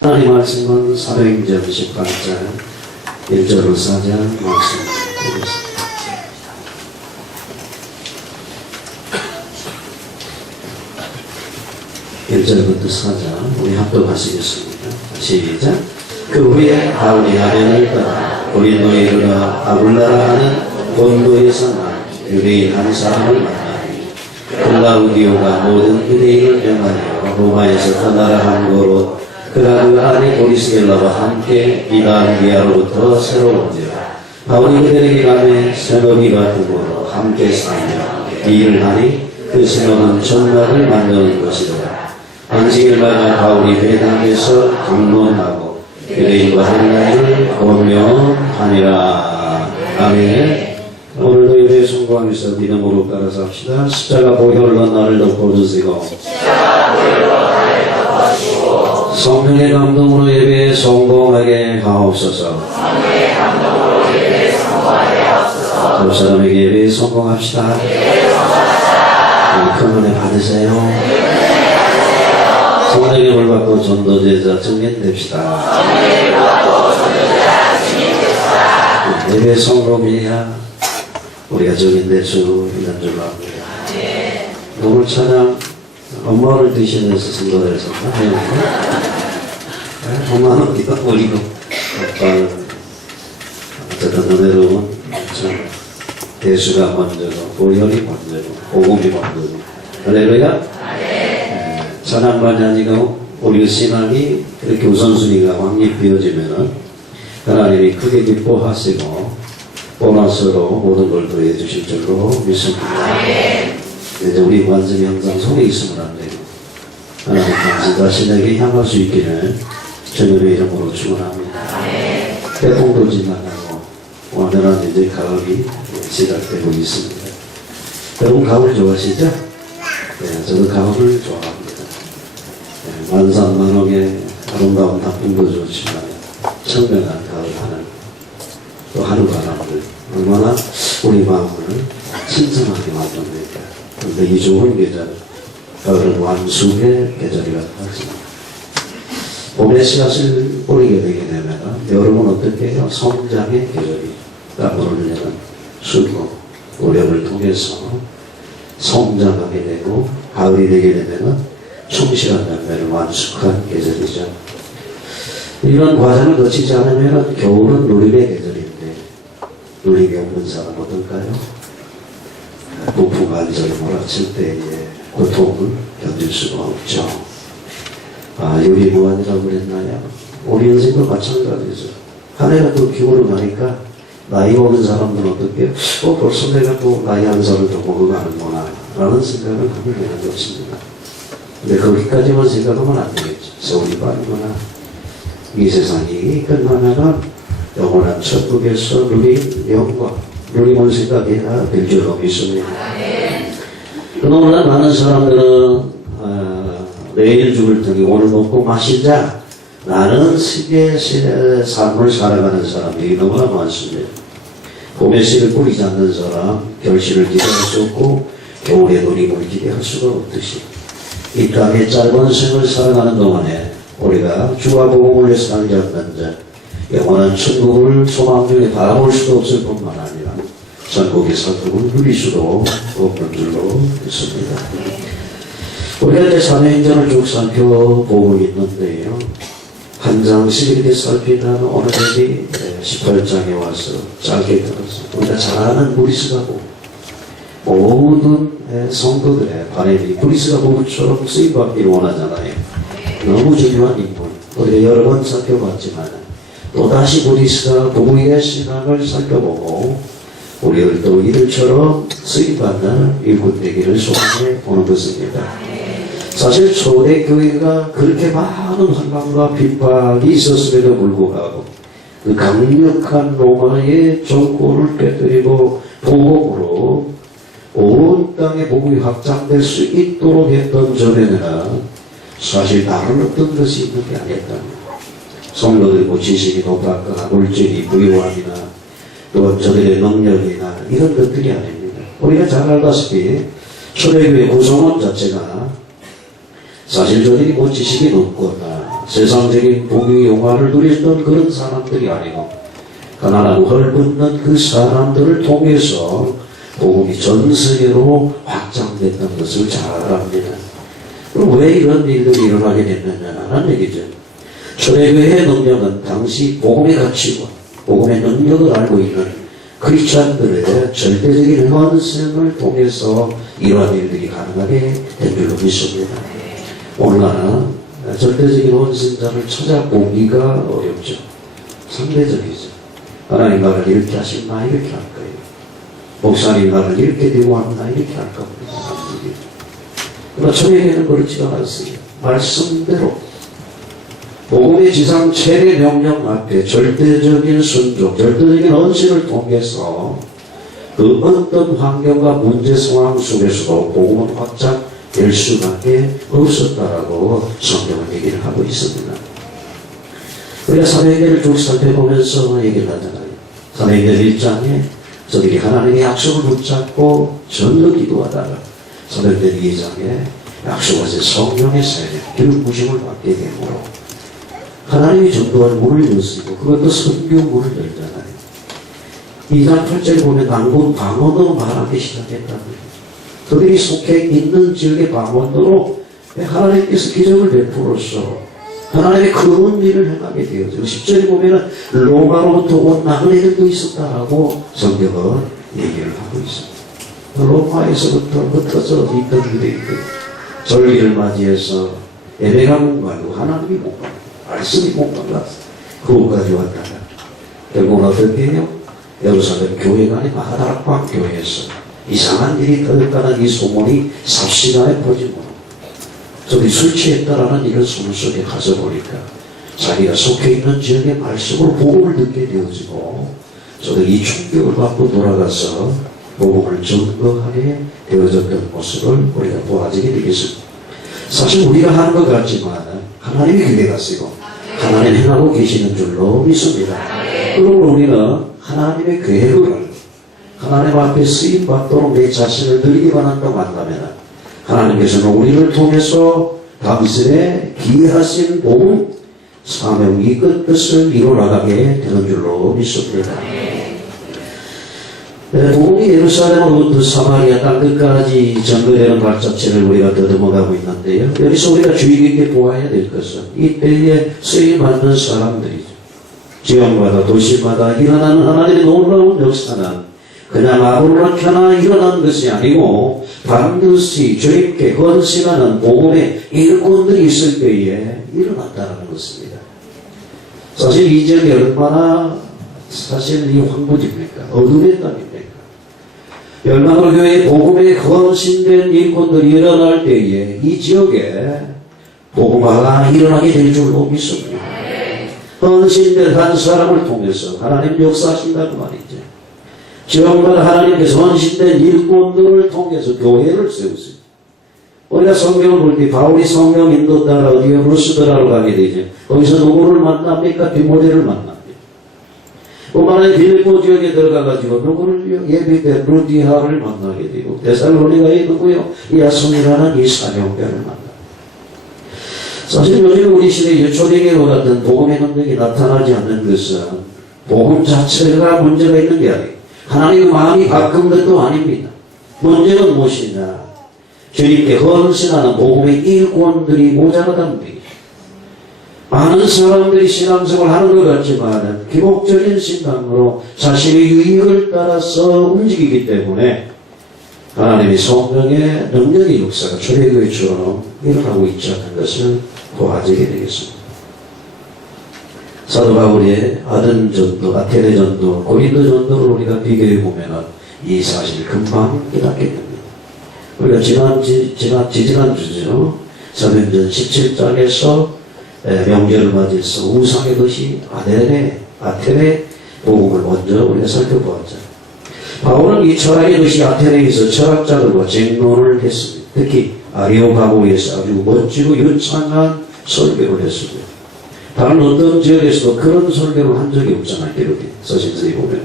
하나님 말씀은 사도행전 18장 1절로 4장 말씀 드리겠습니다. 1절부터 4장 우리 합독하시겠습니다. 시작. 그 후에 바울이 아벤을 따라 고린도에 이르러 아굴라라 하는 본도에서 난 유대인 한 사람을 만나니 클라우디오가 모든 유대인을 명하여 로마에서 떠나라 한 거로 그가 그 안에 보리스겔라와 함께 이단리아로부터 새로 온지라. 바울이 그들에게 가매 세너비가 두고로 함께 싸며 이 일을 하니 그 세너는 전막을 만드는 것이더라. 안식일 날 바울이 회당에서 강론하고 유대인과 헬라인을 권면하니라. 아멘. 오늘도 예배에 성공하면서 믿음으로 따라서 합시다. 십자가 보혈로 나를 덮어주시고 성령의 감동으로 예배에 성공하게 하옵소서. 두 사람에게 예배에 성공합시다. 큰 은혜 받으세요. 성령의 물 받고 전도제자 증인됩시다. 예배 성공이야 우리가 증인될 수 있는 줄로 압니다. 오늘 찬양 엄마를 드시면서 선거를 했었나? 엄마는 우리가 버리고 아빠는 어쨌든 은혜로운 대수가 먼저고 보혈이 먼저고 복음이 먼저고 할렐루야. 찬양만이 아니고 우리 신앙이 이렇게 우선순위가 확립되어지면은 하나님이 크게 기뻐하시고 보너스로 모든 걸 더해 주실 줄로 믿습니다. 이제 우리 관심이 항상 손에 있으면 안 되고 하나님 당신 자신에게 향할 수 있기를 주님의 이름으로 축원합니다. 태풍도 지나가고 오늘은 이제 가을이 시작되고 있습니다. 여러분 가을 좋아하시죠? 네, 저도 가을을 좋아합니다. 네, 만산만옥의 아름다운 단풍도 좋지만 청명한 가을 하늘 또 하늘바람들 얼마나 우리 마음을 신선하게 만듭니까? 그런데 이 좋은 계절 가을은 완숙의 계절이라고 하죠. 봄에 씨앗을 뿌리게 되게 되면 여름은 어떻게 해요? 성장의 계절이 땅을 내는 수고 노력을 통해서 성장하게 되고 가을이 되게 되면 충실한 열매를 완숙한 계절이죠. 이런 과정을 거치지 않으면 겨울은 누림의 계절인데 누림이 없는 사람 어떨까요? 폭풍한절이 몰아칠 때의 고통을 견딜 수가 없죠. 유리무환이라고 그랬나요? 우리 인생도 마찬가지죠. 한 해가 또 기울어 가니까 나이 먹은 사람들은 어떻게 벌써 내가 또 나이 한 살을 더 먹어가는구나 라는 생각을 하게 되는 것입니다. 근데 거기까지만 생각하면 안 되겠죠. 세월이 빠르구나. 이 세상이 끝나면은 영원한 천국에서 누린 영광, 누림을 생각해야 될 줄로 믿습니다. 그러나 많은 사람들은 내일 죽을 때에 오늘 먹고 마시자 라는 식의 삶을 살아가는 사람들이 너무나 많습니다. 봄에 씨를 뿌리지 않는 사람 결실을 기대할 수 없고 겨울에 누림을 기대할 수가 없듯이 이 땅의 짧은 생을 살아가는 동안에 우리가 주와 복음을 살지 않는 자 영원한 천국을 소망 중에 바라볼 수도 없을 뿐만 아니라 천국의 사람을 누릴 수도 없는 줄로 믿습니다. 우리가 이제 사도행전을 쭉 살펴보고 있는데요. 한 장씩 이렇게 살피다가 오늘 여기 18장에 와서 짧게 들어서 우리가 잘 아는 브리스가고 모든 성도들의 바람이 브리스가고처럼 쓰임받기를 원하잖아요. 너무 중요한 인물. 우리가 여러 번 살펴봤지만 또다시 브리스가고의 신앙을 살펴보고 우리들도 이들처럼 쓰임받는 일꾼 되기를 소망해 보는 것입니다. 사실 초대교회가 그렇게 많은 환난과 핍박이 있었음에도 불구하고 그 강력한 로마의 정권을 깨뜨리고 복음으로 온 땅에 복음이 확장될 수 있도록 했던 전에는 사실 다른 어떤 것이 있는 게 아니었답니다. 성도들이 뭐 지식이 높았거나 물질이 부유함이나 또 저들의 능력이나 이런 것들이 아닙니다. 우리가 잘 알다시피 초대교회 구성원 자체가 사실 저들이 뭐 지식이 높거나 세상적인 부귀 영화를 누렸던 그런 사람들이 아니고 가난하고 헐벗는 그 사람들을 통해서 복음이 전 세계로 확장됐던 것을 잘 압니다. 그럼 왜 이런 일들이 일어나게 됐느냐는 얘기죠. 초대교회의 능력은 당시 복음의 가치와 복음의 능력을 알고 있는 크리스찬들의 절대적인 헌신을 통해서 이러한 일들이 가능하게 된 줄로 믿습니다. 오늘날은 절대적인 헌신자를 찾아보기가 어렵죠. 상대적이죠. 하나님 나를 이렇게 하시나 이렇게 할 거예요. 목사님 나를 이렇게 대우하나 이렇게 할 겁니다. 그러나 저에게는 그렇지가 않습니다. 말씀대로 복음의 지상 최대 명령 앞에 절대적인 순종, 절대적인 헌신을 통해서 그 어떤 환경과 문제 상황 속에서도 복음은 확장될 수밖에 없었다라고 성경은 얘기를 하고 있습니다. 우리가 사도행전을 쭉 살펴보면서 얘기를 하잖아요. 사도행전 1장에 저들이 하나님의 약속을 붙잡고 전도 기도하다가 사도행전 2장에 약속하신 성령의 세례, 기름 부심을 받게 되므로 하나님이 전도할 문을 열었고 그것도 선교 문을 열잖아요. 2장 8절에 보면 남군 방언으로 말하기 시작했답니다. 그들이 속해 있는 지역의 방언으로 하나님께서 기적을 베풀어서 하나님의 큰 일을 행하게 되어져. 10절에 보면 로마로부터 온 나그네들도 있었다라고 성경은 얘기를 하고 있습니다. 로마에서부터 흩어져 있던 그들이 절기를 맞이해서 예배가 못 가고 하나님이 못 가고 말씀이 못 가고 그곳까지 왔다가 결국은 어떻게 해요? 예루살렘 교회가 아닌 마하다락방 교회에서 이상한 일이 터졌다는 이 소문이 삽시간에 퍼지고 저들이 술 취했다라는 이런 소문 속에 가서 보니까 자기가 속해 있는 지역의 말씀으로 복음을 듣게 되어지고 저들이 이 충격을 받고 돌아가서 복음을 증거하게 되어졌던 모습을 우리가 보아지게 되겠습니다. 사실 우리가 하는 것 같지만 하나님이 기대가 쓰고 하나님 행하고 계시는 줄로 믿습니다. 그러므로 우리는 하나님의 계획을 알고 하나님 앞에 쓰임 받도록 내 자신을 늘리기만 한다고 한다면 하나님께서는 우리를 통해서 당신의 기회하신 복음 사명 이 끝을 이루어나가게 되는 줄로 믿습니다. 복음이 예루살렘으로부터 사마리아 땅끝까지 전거되는 발자취를 우리가 더듬어가고 있는데요. 여기서 우리가 주의 깊게 보아야 될 것은 이때에 쓰임받는 사람들이죠. 지역마다 도시마다 일어나는 하나님의 놀라운 역사는 그냥 아무렇게나 일어난 것이 아니고 반드시 주님께 헌신하는 복음의 일꾼들이 있을 때에 일어났다는 것입니다. 사실 이 지역이 얼마나 사실 이 황무지입니까? 어둠의 땅입니까? 열방을 교회의 복음에 헌신된 일꾼들이 일어날 때에 이 지역에 복음화가 일어나게 될 줄로 믿습니다. 헌신된 한 사람을 통해서 하나님 역사하신다는 말이죠. 지역마다 하나님께서 헌신된 일꾼들을 통해서 교회를 세우세요. 우리가 성경을 볼 때 바울이 성경 인도 따라 어디에 루스드라로 가게 되죠. 거기서 누구를 만납니까? 디모데를 만납니다. 오만한 빌보 지역에 들어가가지고 누구를 예비된 루디아를 만나게 되고 데살로니가에 누구요? 야손이라는 이 사명자를 만납니다. 사실 요즘 우리 시대에 초대교회와 같은 복음의 능력이 나타나지 않는 것은 복음 자체가 문제가 있는 게 아니에요. 하나님의 마음이 바꾼 것도 아닙니다. 문제는 무엇이냐? 주님께 헌신하는 복음의 일꾼들이 모자라다는 얘기죠. 많은 사람들이 신앙생활을 하는 것 같지만 기복적인 신앙으로 자신의 유익을 따라서 움직이기 때문에 하나님의 성령의 능력의 역사가 초대교회처럼 일어나고 있지 않는 것을 보아지게 되겠습니다. 사도 바울의 아덴 전도, 아테네 전도, 고린도 전도를 우리가 비교해 보면 이 사실을 금방 깨닫게 됩니다. 우리가 지지난주죠. 사도행전 17장에서 명절을 맞이해서 우상의 것이 아테네 복음을 먼저 우리가 살펴보았죠. 바울은 이 철학의 것이 아테네에서 철학자들과 쟁론을 했습니다. 특히 아리오가고에서 아주 멋지고 유창한 설교를 했습니다. 다른 어떤 지역에서도 그런 설교를 한 적이 없잖아요. 기록이 서신서에 보면.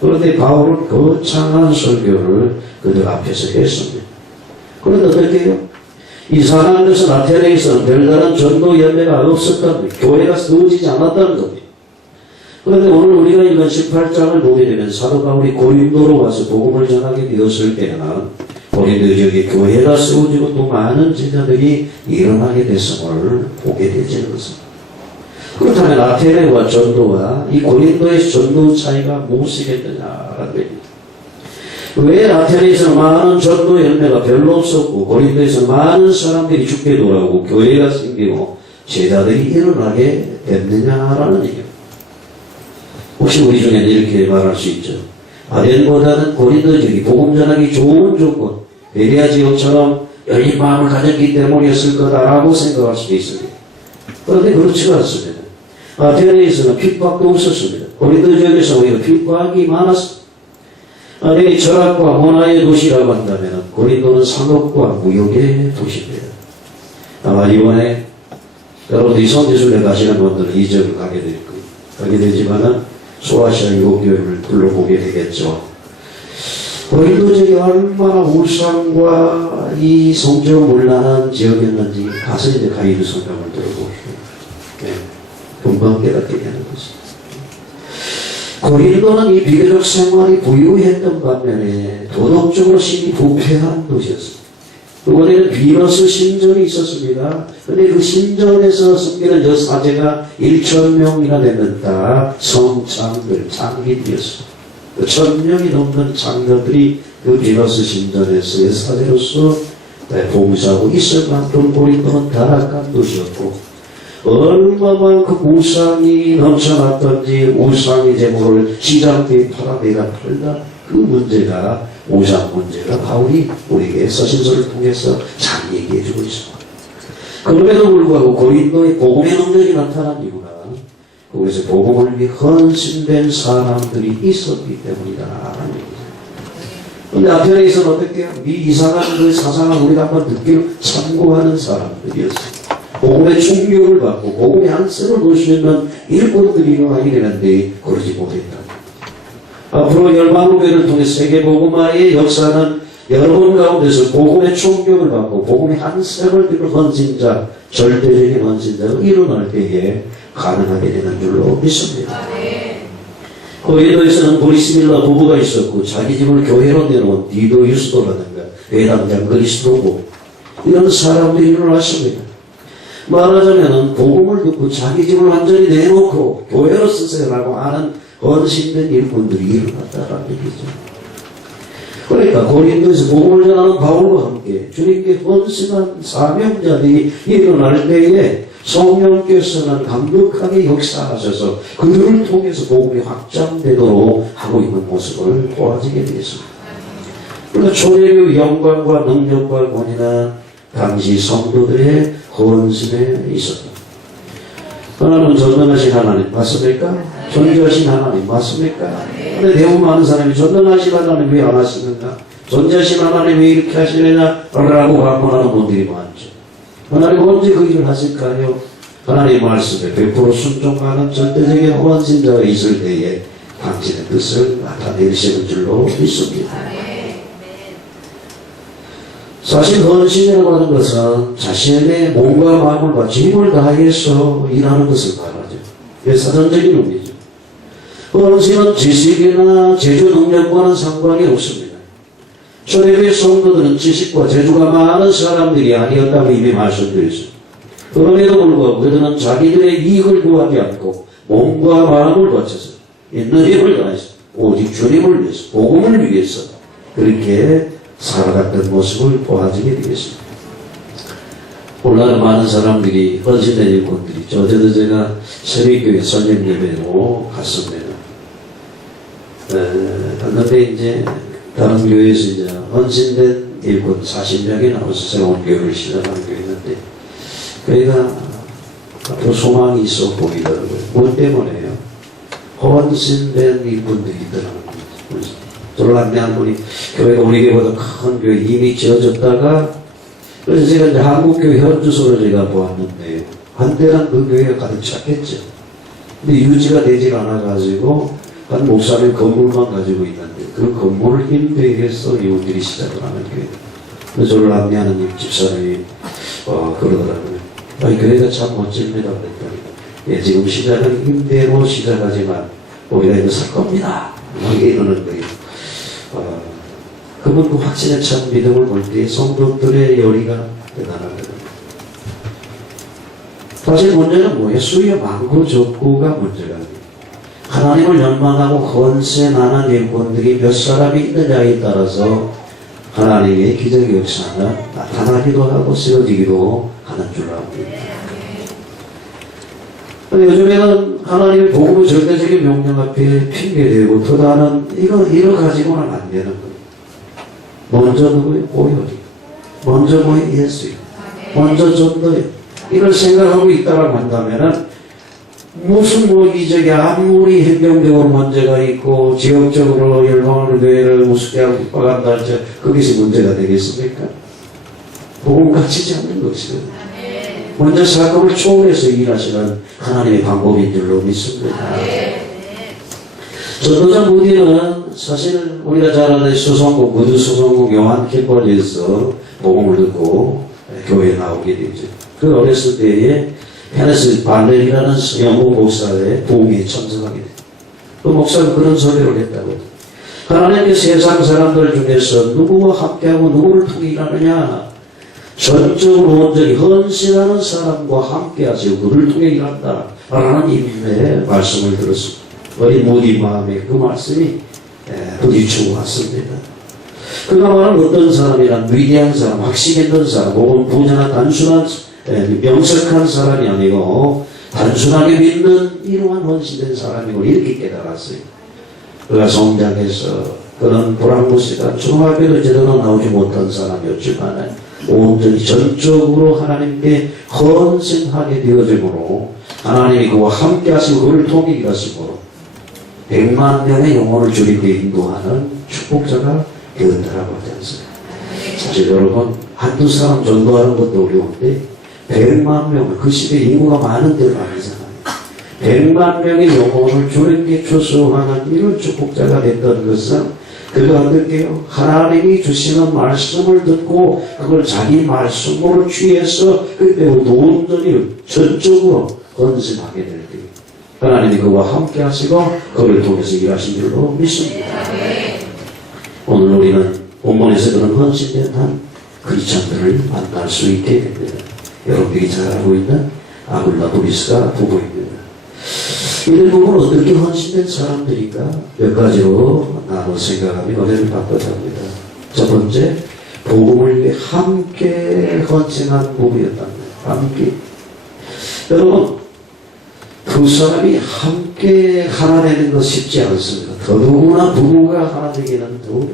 그런데 바울은 거창한 설교를 그들 앞에서 했습니다. 그런데 어떻게 해요? 이상한 것은 아테네에서는 별다른 전도 연대가 없었다는 거예요. 교회가 세워지지 않았다는 겁니다. 그런데 오늘 우리가 읽은 18장을 보게 되면 사도 바울이 고린도로 와서 복음을 전하게 되었을 때는 고린도 지역에 교회가 세워지고 또 많은 제자들이 일어나게 됐음을 보게 되지는 것입니다. 그렇다면 아테네와 전도와 이 고린도의 전도 차이가 무엇이겠느냐라는 겁니다. 왜 아테네에서는 많은 전도 열매가 별로 없었고 고린도에서 많은 사람들이 죽게 돌아오고 교회가 생기고 제자들이 일어나게 됐느냐라는 얘기입니다. 혹시 우리 중에는 이렇게 말할 수 있죠. 아덴보다는 고린도 지역이 복음 전하기 좋은 조건, 베레아 지역처럼 열린 마음을 가졌기 때문이었을 거다라고 생각할 수도 있습니다. 그런데 그렇지가 않습니다. 아테네에서는 핍박도 없었습니다. 고린도 지역에서 오히려 핍박이 많았습니다. 이 철학과 문화의 도시라고 한다면 고린도는 상업과 무역의 도시입니다. 아마 이번에 여러분들이 선지순례 가시는 분들은 이 지역을 가게 되지만은 소아시아 유목교회를 둘러보게 되겠죠. 고린도 지역이 얼마나 울상과 이 성적문란한 지역이었는지 가서 이제 가이드 성경을 들어보시오. 네. 금방 깨닫게 되는 것입니다. 고린도는 이 비교적 생활이 부유했던 반면에 도덕적으로 심히 부패한 도시였습니다. 그번에는 비너스 신전이 있었습니다. 그런데 그 신전에서 섬기는 저 사제가 1,000명이나 됐는다. 성장들, 장기들이었습니다. 1,000명이 넘는 장녀들이 그 비너스 신전에서의 사제로서 봉사하고 있을 만큼 고린도는 타락한 도시였고 얼마만큼 우상이 넘쳐났던지 우상의 제물을 시장대에 팔아내가 팔다 그 문제가 우상 문제가 바울이 우리에게 서신서를 통해서 잘 얘기해주고 있습니다. 그럼에도 불구하고 고린도의 복음의 능력이 나타난 이유가 거기서 복음을 위해 헌신된 사람들이 있었기 때문이다라는 얘기죠. 그런데 아테네에서는 어떻게 해요? 이 이상한 그 사상을 우리가 한번 듣기로 참고하는 사람들이었습니다. 복음의 충격을 받고 복음의 한세를 볼 수 있는 일꾼들이 일어나게 되는데 그러지 못했다. 앞으로 열방교회를 통해 세계복음화의 역사는 여러분 가운데서 복음의 충격을 받고 복음의 한세를 들은 헌신자, 절대적인 헌신자가 일어날 때에 가능하게 되는 줄로 믿습니다. 고린도에서는 보리스밀라 부부가 있었고 자기 집을 교회로 내놓은 디도 유스도라든가 회당장 그리스도고 이런 사람들이 일어났습니다. 말하자면 복음을 듣고 자기 집을 완전히 내놓고 교회로 쓰세요라고 하는 헌신된 일꾼들이 일어났다라는 얘기죠. 그러니까 고린도에서 복음을 전하는 바울과 함께 주님께 헌신한 사명자들이 일어날 때에 성령께서는 강력하게 역사하셔서 그들을 통해서 복음이 확장되도록 하고 있는 모습을 보아지게 되겠습니다. 그러나 초대의 영광과 능력과 권위는 당시 성도들의 헌신에 있었다. 하나님은 전능하신 하나님 맞습니까? 존재하신 하나님 맞습니까? 근데 대부분 많은 사람이 전능하신 하나님 왜 안 하시는가? 존재하신 하나님 왜 이렇게 하시느냐? 라고 반문하는 분들이 많죠. 하나님 언제 그 일을 하실까요? 하나님의 말씀에 100% 순종하는 절대적인 헌신자가 있을 때에 당신의 뜻을 나타내시는 줄로 믿습니다. 사실 헌신이라고 하는 것은 자신의 몸과 마음을 바쳐 힘을 다해서 일하는 것을 말하죠. 이게 사전적인 의미죠. 헌신은 지식이나 제주 능력과는 상관이 없습니다. 초대교회 성도들은 지식과 재주가 많은 사람들이 아니었다고 이미 말씀드렸습니다. 그럼에도 불구하고 그들은 자기들의 이익을 구하지 않고 몸과 마음을 바쳐서 있는 힘을 다해서 오직 주님을 위해서 복음을 위해서 그렇게 살아갔던 모습을 보아지게 되겠습니다. 오늘날 많은 사람들이 헌신된 일꾼들이 있죠. 어제도 제가 새벽교회 선임 예배로 갔습니다. 그런데 이제 다른 교회에서 이제 헌신된 일꾼 40명이 나와서 새로운 교회를 시작하는 교회인데 교회가 앞으로 소망이 있어 보이더라고요. 뭐 때문에요? 헌신된 일꾼들이 있더라고요. 저를 안내한 분이 교회가 우리 교회보다 큰 교회 이미 지어졌다가 그래서 제가 이제 한국교회 현주소를 제가 보았는데 한때는 그 교회가 가득 찼겠죠. 근데 유지가 되질 않아가지고 한 목사님 건물만 가지고 있는데 그 건물을 힘들게 해서 이웃들이 시작을 하는 교회. 그래서 저를 안내하는 집사님이 그러더라고요. 교회가 참 멋집니다. 그랬더니, 예, 지금 시작은 임대로 시작하지만, 우리가 이거 살 겁니다. 이러는 거예요. 그분 그 확신에 찬 믿음을 볼 때 성도들의 열의가 대단하거든요. 사실 문제는 뭐예요? 수요 많고 적고가 문제가 아니에요. 하나님을 열망하고 헌신하는 일꾼들이 몇 사람이 있느냐에 따라서 하나님의 기적의 역사는 나타나기도 하고 쓰여지기도 하는 줄 압니다. 요즘에는 하나님의 복음의 절대적인 명령 앞에 핑계대고 더 다른 이거 가지고는 안 되는 거예요. 먼저 누구예요? 오열이. 먼저 뭐예요? 예수예요. 먼저 전도예요. 이걸 생각하고 있다고 한다면은 무슨 이적이 아무리 행정적으로 문제가 있고 지역적으로 열방을 교회를 우습게 하고 핍박한다 할지 그것이 문제가 되겠습니까? 복음 갖추지 않는 것이거든요. 먼저 사건을 초월해서 일하시는 하나님의 방법인 줄로 믿습니다. 전도자 무디는 사실 우리가 잘 아는 수성국, 구두 수성국 요한 캠퍼에서 복음을 듣고 교회에 나오게 되죠. 그 어렸을 때에 헤네스 발렐이라는 영국 목사의 부흥에 참석하게 돼요. 그 목사는 그런 소리를 했다고. 하나님께서 세상 사람들 중에서 누구와 함께하고 누구를 통해 일하느냐? 전적으로 온전히 헌신하는 사람과 함께하시고 그를 통해 일한다. 라는 이름의 말씀을 들었습니다. 우리 모든 마음에 그 말씀이 부딪히고 왔습니다. 그가 말하는 어떤 사람이란 위대한 사람, 확신 있는 사람, 혹은 부자나 단순한 명석한 사람이 아니고 단순하게 믿는 이러한 헌신된 사람이고 이렇게 깨달았어요. 그가 성장해서 그런 불안무시가 중학교도 제대로 나오지 못한 사람이었지만 온전히 전적으로 하나님께 헌신하게 되어짐으로 하나님이 그와 함께 하시고 그를 통해 일하심으로 100만 명의 영혼을 주님께 인도하는 축복자가 되었다라고 하지 않습니까? 사실 여러분 한두 사람 전도하는 것도 어려운데 100만 명, 그 시대에 인구가 많은 데가 아니잖아요. 100만 명의 영혼을 주님께 추수하는 이런 축복자가 됐다는 것은 그가 어떻게요? 하나님이 주시는 말씀을 듣고 그걸 자기 말씀으로 취해서 그때 온전히 전적으로 헌신하게 될 때요. 하나님이 그와 함께 하시고 그를 통해서 일하신 줄로 믿습니다. 오늘 우리는 본문에서 그런 헌신된 한 크리스찬들을 만날 수 있게 됩니다. 여러분들이 잘 알고 있는 아굴라 브리스가 부부입니다. 이들 부부는 어떻게 헌신된 사람들인가 몇 가지로 나눠 생각하며 은혜를 받고자 합니다. 첫 번째, 복음을 위해 함께 헌신한 부부였답니다. 함께. 여러분, 두 사람이 함께 하나 되는 것 쉽지 않습니다. 더더구나 부부가 하나 되기는 더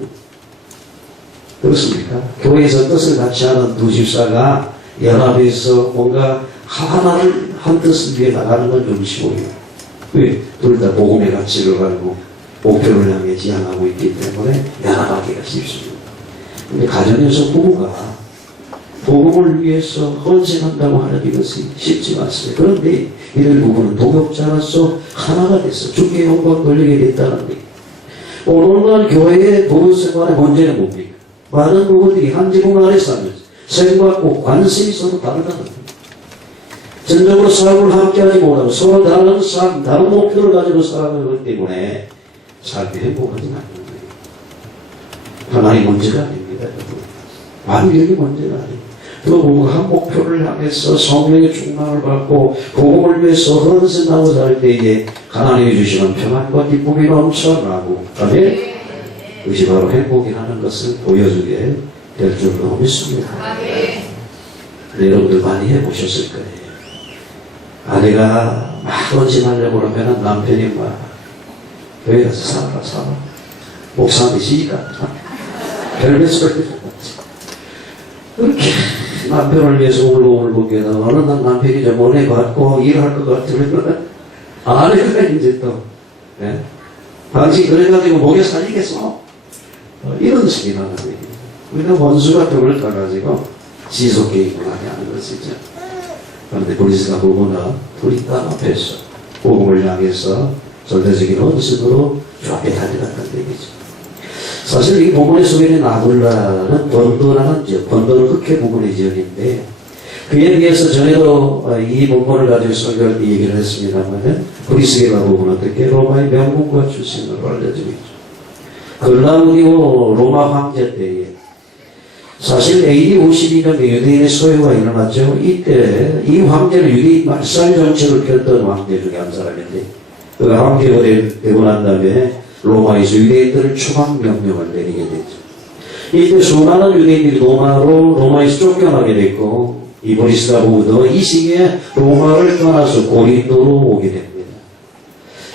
그렇습니까? 교회에서 뜻을 같이 하는 두 집사가 연합해서 뭔가 하나를 한 뜻을 위해 나가는 건 좀 쉬워요. 왜? 둘 다 복음의 가치를 가지고 목표를 향해 지향하고 있기 때문에 연합하기가 쉽습니다. 근데 가정에서 부부가 복음을 위해서 헌신한다고 하는 이것이 쉽지 않습니다. 그런데 이들 부부는 동역자로서 하나가 됐어. 주께 영광 돌리게 됐다는 거예요. 오늘날 교회의 부부 생활의 문제는 뭡니까? 많은 부부들이 한 지붕 아래 살면서 생각과 관심이 서로 다르다는 거예요. 전적으로 삶을 함께하지 못하고 서로 다른 삶, 다른 목표를 가지고 살아가기 때문에 삶이 행복하지 않는 거예요. 하나의 문제가 아닙니다. 완벽히 문제가 아닙니다. 두 부부가 한 목표를 향해서 성령의 충만을 받고 복음을 위해서 헌신하고 살 때에 하나님이 주시는 평안과 기쁨이 넘쳐나고 아멘. 그것이 바로 행복이라는 것을 보여주게 될 줄로 믿습니다. 여러분들 많이 해보셨을 거예요. 아내가 막 헌신하려고 그러면 남편이 막 교회 가서 살아 목사님이 시니까 별별 소리 그렇게 남편을 위해서 울고 깨다가 어느 날 남편이 좀 은혜 받고 일할 것 같으면 아내가 이제 또 당신 그래가지고 목에 살리겠어 이런 식이 나는 거예요. 우리가 원수가 벽을 따가지고 지속계획을 하게 하는 것이죠. 그런데 브리스가 부부는 둘이 딱 앞에서 복음을 향해서 절대적인 헌신으로 주 앞에 달려갔다는 얘기죠. 사실 이 부분의 소개는 아굴라는 번도라는 지역, 번도는 흑해 부분의 지역인데 그에 비해서 전에도 이 본문을 가지고 설교할 때 얘기를 했습니다만 브리스게 가보면 어떻게 로마의 명문가 출신으로 알려지고 있죠. 글라우디오 로마 황제 때에 사실 AD 52년에 유대인의 소유가 일어났죠. 이때 이 황제는 유대인 말살 정책을 폈던 황제 중에 한 사람인데 그가 황제가 되고 난 다음에 로마에서 유대인들을 추방 명령을 내리게 됐죠. 이때 수많은 유대인들이 로마에서 쫓겨나게 됐고 이 브리스가 부부도 이 시기에 로마를 떠나서 고린도로 오게 됩니다.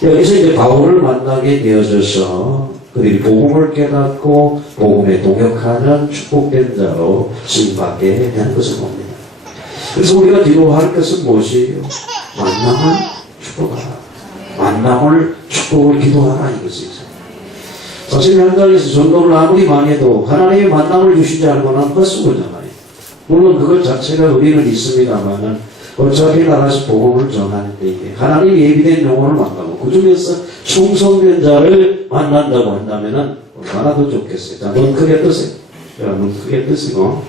여기서 이제 바울을 만나게 되어져서 그들이 복음을 깨닫고 복음에 동역하는 축복된 자로 쓰임받게 되는 것을 봅니다. 그래서 우리가 뒤로 할 것은 무엇이에요? 만남을 축복하라. 만남을 축복을 기도하라 이것이죠. 사실 현장에서 전도를 아무리 많이 해도 하나님의 만남을 주시지 않고는 헛수고잖아요. 물론 그것 자체가 의미는 있습니다만은 어차피 나가서 복음을 전하는데 이게 하나님 예비된 영혼을 만나고 그 중에서 충성된 자를 만난다고 한다면은 얼마나 더 좋겠어요. 자, 눈 크게 뜨세요. 자, 눈 크게 뜨시고.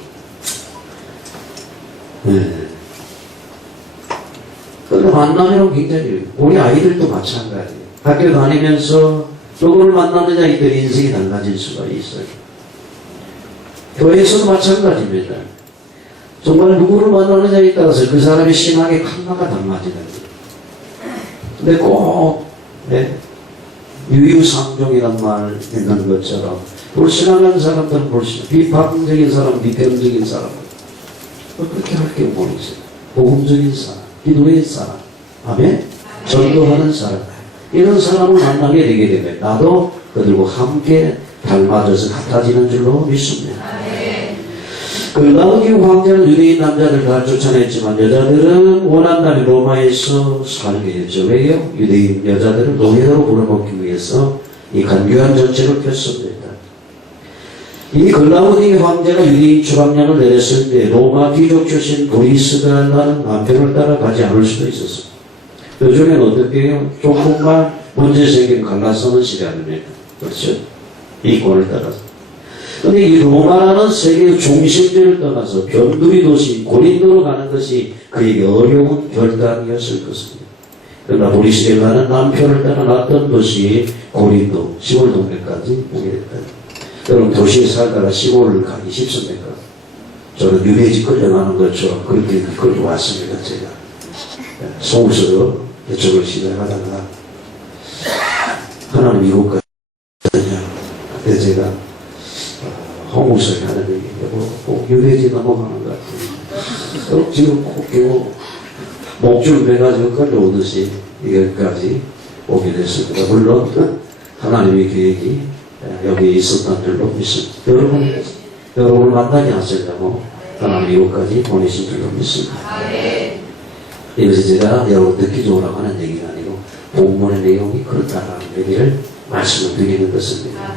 네. 그런데 만나면 굉장히 우리 아이들도 마찬가지예요. 학교 다니면서 누구를 만나느냐 이때 인생이 달라질 수가 있어요. 교회에서도 마찬가지입니다. 정말 누구를 만나느냐에 따라서 그 사람의 신앙의 칸마가 달라지는 거예요. 근데 꼭 네, 유유상종이란 말 있는 것처럼 불신앙한 사람들은 불신앙, 비판적인 사람, 비평적인 사람 그렇게 할 게 뭐 있어요. 복음적인 사람, 기도의 사람, 아멘, 전도하는 사람 이런 사람을 만나게 되게 되면 나도 그들과 함께 닮아져서 같아지는 줄로 믿습니다. 글라우디오 황제는 유대인 남자들 다 쫓아냈지만 여자들은 원한다면 로마에서 살게 했죠. 왜요? 유대인 여자들을 노예로 불어먹기 위해서 이 간교한 정책을 폈습니다. 이 글라우디오 황제가 유대인 추방령을 내렸을 때 로마 귀족 출신 브리스가 나는 남편을 따라 가지 않을 수도 있었습니다. 요즘엔 어떻게 해요? 조금만 문제 생기면 갈라서는 시대입니다. 그렇죠? 이권을 따라서. 근데 이 로마라는 세계의 중심지를 떠나서 변두리 도시 고린도로 가는 것이 그에게 어려운 결단이었을 것입니다. 그러나 브리스게라는 남편을 따라 났던 것이 고린도 시골 동네까지 오게 됐다. 여러분 도시에 살다가 시골을 가기 쉽습니까? 저는 유배지 끌려가는 것처럼 그렇게 끌려왔습니다. 제가 서울서 이쪽을 시작하다가 하나님 이곳까지 그때 제가 홍무설 하는 얘기인데 꼭 유배지 넘어가는 것 같아요. 지금 꼭 겨우 목줄 매가지고 끌려오듯이 여기까지 오게 됐습니다. 물론 하나님의 계획이 여기에 있었던 줄로 믿습니다. 여러분을 만나게 하시려고 하나님 이곳까지 보내신 줄로 믿습니다. 이것이 제가 여러분 듣기 좋으라고 하는 얘기가 아니고 본문의 내용이 그렇다는 얘기를 말씀을 드리는 것입니다.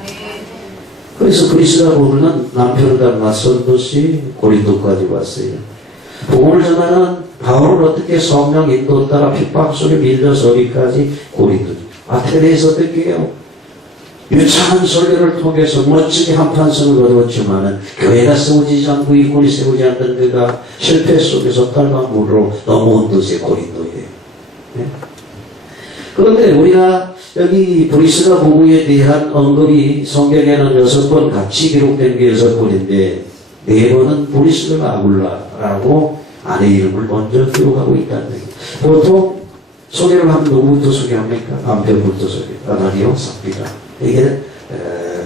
그래서 그리스가 보면 남편을 다 낯선 도시 고린도까지 왔어요. 복음을 전하는 바울을 어떻게 성령 인도 따라 핍박 속에 밀려서 어디까지 고린도. 아테네에서 어떻게 해요? 유창한 설교를 통해서 멋지게 한판성을 거두었지만은 교회가 세워지지 않고 일꾼이 세우지 않던 그가 실패 속에서 탈망물로 넘어온 도시의 고린도예요. 네? 그런데 우리가 여기 브리스가 부부에 대한 언급이 성경에는 6번 같이 기록된 게 6번인데 4번은 브리스가 아굴라라고 아내 이름을 먼저 기록하고 있다는 얘기예요. 보통 소개를 하면 누구부터 소개합니까? 남편부터 소개. 아나니오, 삽비라. 이게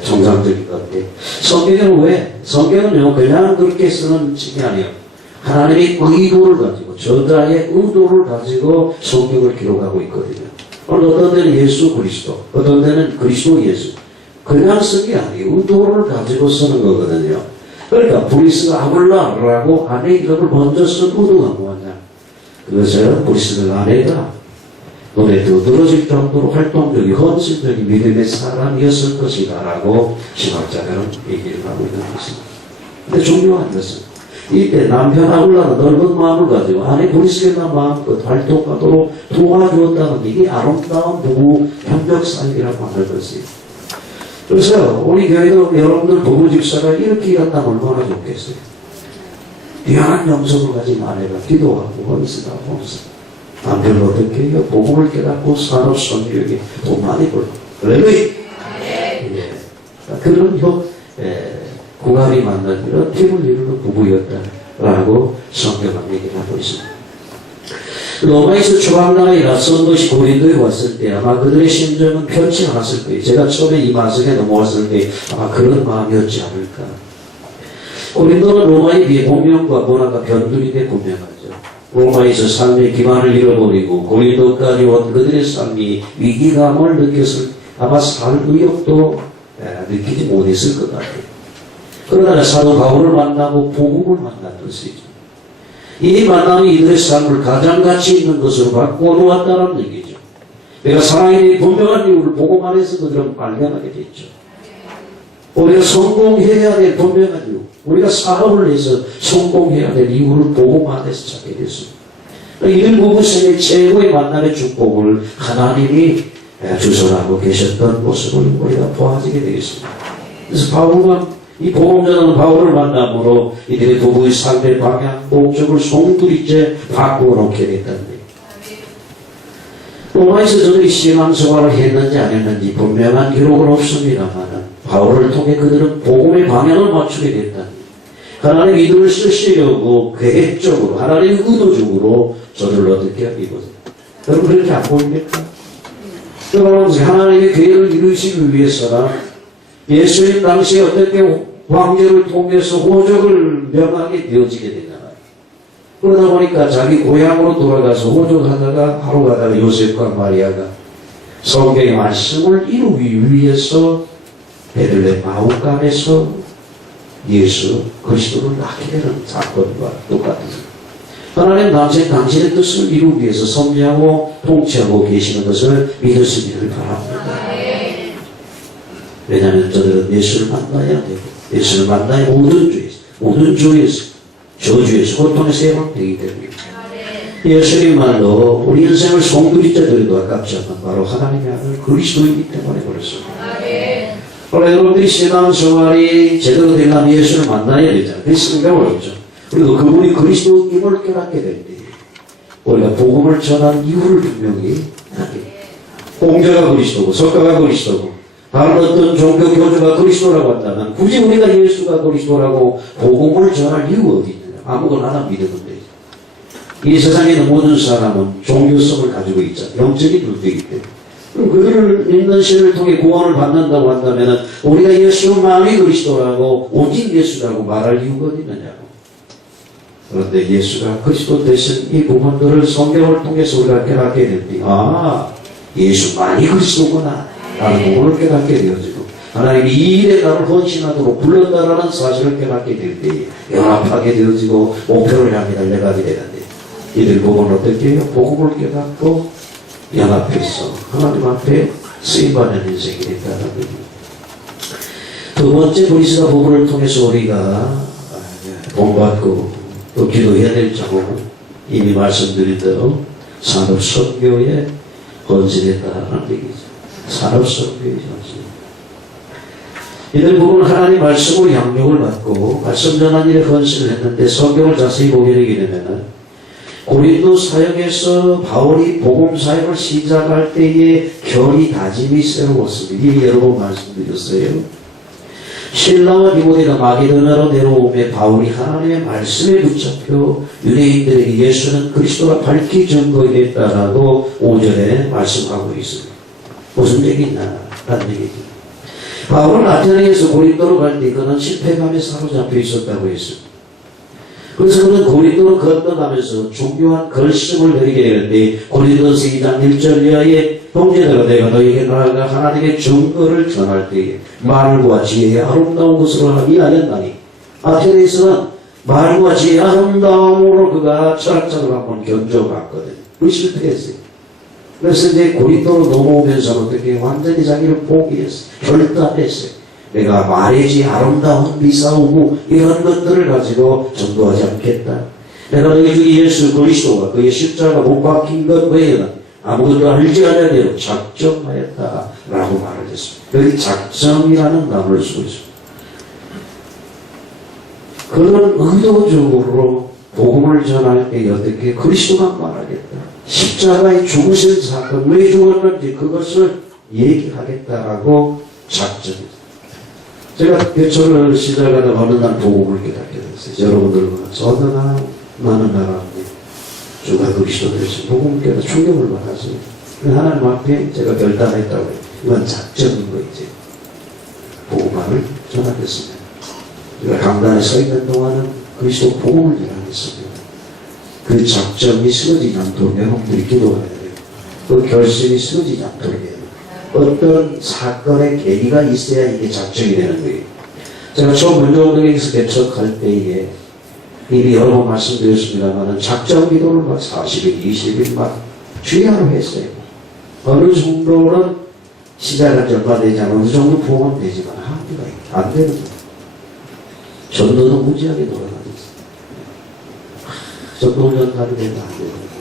정상적인 건데 성경은 왜? 성경은요 그냥 그렇게 쓰는 책이 아니에요. 하나님의 의도를 가지고 저자의 의도를 가지고 성경을 기록하고 있거든요. 어떤 데는 예수 그리스도, 어떤 데는 그리스도 예수. 그냥 쓴 게 아니에요. 의도를 가지고 쓰는 거거든요. 그러니까 브리스가 아굴라라고 아내 이름을 먼저 쓴 의도가 뭐냐? 그것은 브리스가 아내가 눈에 두드러질 정도로 활동적인 헌신적인 믿음의 사람이었을 것이다라고 신학자들은 얘기를 하고 있는 것입니다. 근데 중요한 것은 이때 남편 아굴라는 넓은 마음을 가지고 아내 브리스게나 마음껏 활동하도록 도와주었다는 이게 아름다운 부부 협력 사역이라고 하는 것이에요. 그래서 우리 교회도 여러분들 부부 집사가 이렇게 일한다면 얼마나 좋겠어요. 뛰어난 영성을 가진 아내가 기도하고 헌신하고 남편을 어떻게 해요? 복음을 깨닫고 산업 선교에 돈 많이 벌고 할렐루야. 그런 궁합이 만나기로 팀을 이루는 부부였다라고 성경은 얘기하고 있습니다. 로마에서 초강나라에 선 것이 고린도에 왔을 때 아마 그들의 심정은 편치 않았을 거예요. 제가 처음에 이 마성에 넘어왔을 때 아마 그런 마음이었지 않을까. 고린도는 로마에 비해 본명과 문화가 변두리되 분명하죠. 로마에서 삶의 기반을 잃어버리고 고린도까지 온 그들의 삶이 위기감을 느꼈을 아마 살 의욕도 느끼지 못했을 것 같아요. 그러다가 사도 바울을 만나고 복음을 만났던 것이죠. 이 만남이 이들의 삶을 가장 가치 있는 것으로 바꾸어 놓았다는 얘기죠. 내가 사랑에 대해 분명한 이유를 복음 안에서 그들은 발견하게 됐죠. 우리가 성공해야 될 분명한 이유, 우리가 사업을 해서 성공해야 될 이유를 복음 안에서 찾게 됐습니다. 이들 부부 생의 최고의 만남의 축복을 하나님이 주선하고 계셨던 모습을 우리가 보아지게 되겠습니다. 그래서 바울은 이 복음 전하는 바울을 만남으로 이들의 부부의 삶의 방향, 목적을 송두리째 바꾸어 놓게 됐다는데, 로마에서 저들이 신앙생활을 했는지 안 했는지 분명한 기록은 없습니다만 바울을 통해 그들은 복음의 방향을 맞추게 됐다는, 하나님 이들을 쓰시려고 계획적으로 하나님 의도적으로 저들을 어떻게 하기거든요. 여러분 그렇게 안 보입니까? 여러분 하나님의 계획을 이루시기 위해서는 예수님 당시에 어떻게 황제를 통해서 호적을 명하게 되어지게 되잖아요. 그러다 보니까 자기 고향으로 돌아가서 호적하다가 하루 가다가 요셉과 마리아가 성경의 말씀을 이루기 위해서 베들레헴 마우간에서 예수 그리스도를 낳게 되는 사건과 똑같은, 하나님 당신의 뜻을 이루기 위해서 섭리하고 통치하고 계시는 것을 믿으시기를 바랍니다. 왜냐하면 저들은 예수를 만나야 되고, 예수를 만나야 모든 주에서 저주에서 고통에서 해방되기 때문입니다. 예수님 말로 우리 인생을 송두리째 드려도 아깝지 않은 바로 하나님의 아들 그리스도이기 때문에 그렇습니다. 원래 여러분들이 신앙생활이 제대로 되려면 예수를 만나야 되잖아요. 그래서 어렵죠. 그리고 그분이 그리스도임을 깨닫게 될 때 우리가 복음을 전한 이유를 분명히 하게 됩니다. 공자가 그리스도고 석가가 그리스도고 다른 어떤 종교 교주가 그리스도라고 한다면 굳이 우리가 예수가 그리스도라고 복음을 전할 이유가 어디 있느냐. 아무거나 하나 믿으면 되죠. 이 세상에 있는 모든 사람은 종교성을 가지고 있잖아요. 영적인 눈이기 때문에. 그럼 그들을 믿는 신을 통해 구원을 받는다고 한다면 우리가 예수만이 그리스도라고 오직 예수라고 말할 이유가 어디 있느냐고. 그런데 예수가 그리스도 되신 이 부분들을 성경을 통해서 우리가 깨닫게 됩니다. 예수만이 그리스도구나 라는 부분을 깨닫게 되어지고, 하나님이 이 일에 나를 헌신하도록 불렀다라는 사실을 깨닫게 될 때 연합하게 되어지고 목표를 향해 달려가게 되는데, 이들 부분은 어떻게 해요? 복음을 깨닫고 연합해서 하나님 앞에 쓰임받는 인생이 됐다는 겁니다. 두 번째 브리스가 부분을 통해서 우리가 본받고 또 기도해야 될 점은 이미 말씀드린 대로 산업선교에 헌신했다는 얘기죠. 산업선교에 헌신. 이들 부분은 하나님 말씀으로 양육을 받고 말씀 전한 일에 헌신을 했는데, 성경을 자세히 보게 되게 되면은 고린도 사역에서 바울이 복음 사역을 시작할 때의 결의 다짐이 새로웠습니다. 이미 여러 번 말씀드렸어요. 신라와 디모데가 마게도나로 내려오며 바울이 하나님의 말씀에 붙잡혀 유대인들에게 예수는 그리스도라 밝히 증거했다라고 5절에 말씀하고 있습니다. 무슨 얘기냐? 라는 얘기죠. 바울은 아테네에서 고린도로 갈 때 그는 실패감에 사로잡혀 있었다고 했습니다. 그래서 그는 고린도로 건너가면서 중요한 결심을 내리게 되는데, 고린도서 2장 1절 이하에 형제들아 내가 너에게 나아가 하나님의 증거를 전할 때에 말과 지혜의 아름다운 것으로 하기 하였나니, 아테네에서는 말과 지혜의 아름다움으로 그가 철학적으로 한번 견져봤거든요. 그 실패했어요. 그래서 이제 고린도로 넘어오면서 어떻게 완전히 자기를 포기했어요. 결단했어요. 내가 말의 지혜, 아름다운 미사오고 이런 것들을 가지고 전도하지 않겠다. 내가 너희 주 예수 그리스도와 그의 십자가 못 박힌 것 외에는 아무것도 알지 않아야 되고 작정하였다 라고 말을 했습니다. 여기 작정이라는 단어를 쓰고 있습니다. 그는 의도적으로 복음을 전할 때 어떻게 그리스도만 말하겠다. 십자가의 죽으신 사건, 왜 죽었는지 그것을 얘기하겠다라고 작정했어요. 제가 개척을 시작하다 어느 날 복음을 깨닫게 됐어요. 여러분들과 어느 날 많은 나라인데 주가 그리스도 되시 복음을 깨닫 충격을 받았어요. 하나님 앞에 제가 결단했다고 해요. 이건 작정인 거이지. 복음만을 전하겠습니다. 제가 강단에 서 있는 동안은 그리스도 복음을 전하겠습니다. 그 작정이 쓰러지지 않도록 여러분들이 기도해야 돼요. 그 결심이 쓰러지지 않도록 해야 돼요. 어떤 사건의 계기가 있어야 이게 작정이 되는 거예요. 제가 처음 문정동에서 개척할 때에 이미 여러 번 말씀드렸습니다만 작정 기도를 막 40일, 20일 막 주야로 했어요. 어느 정도는 시작한 지 얼마 되지 않아 어느 정도 보험은 되지만 한계가 안 되는 거예요. 전도도 무지하게 돌아다녔어요. 전도전 가도 되면 안 되는 거예요.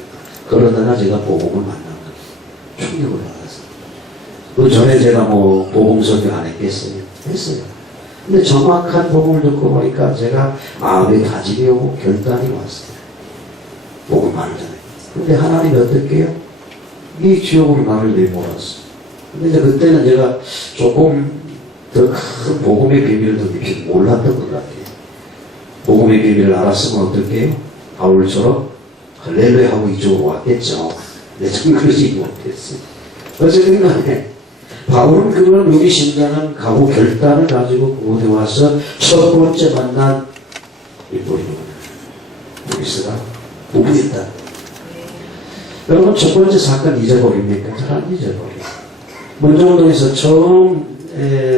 그러다가 제가 복음을 만난 거예요. 충격을 받았어요. 그 전에 제가 뭐 복음 설교 안 했겠어요? 했어요. 근데 정확한 복음을 듣고 보니까 제가 마음에 다짐이 오고 결단이 왔어요. 복음 말하잖아요. 근데 하나님이 어떻게 해요? 이 지옥으로 나를 내몰았어. 근데 이제 그때는 제가 조금 더 큰 복음의 비밀을 더 깊이 몰랐던 것 같아요. 복음의 비밀을 알았으면 어떻게 해요? 바울처럼 할렐루야 하고 이쪽으로 왔겠죠. 근데 저는 그러지 못했어요. 어쨌든 간에 바울은 그런 의리심장한 각오 결단을 가지고 그곳에 와서 첫 번째 만난 이 보리스가 부부였다. 여러분 첫 번째 사건 잊어버립니까? 잘 안 잊어버려요. 문정동에서 처음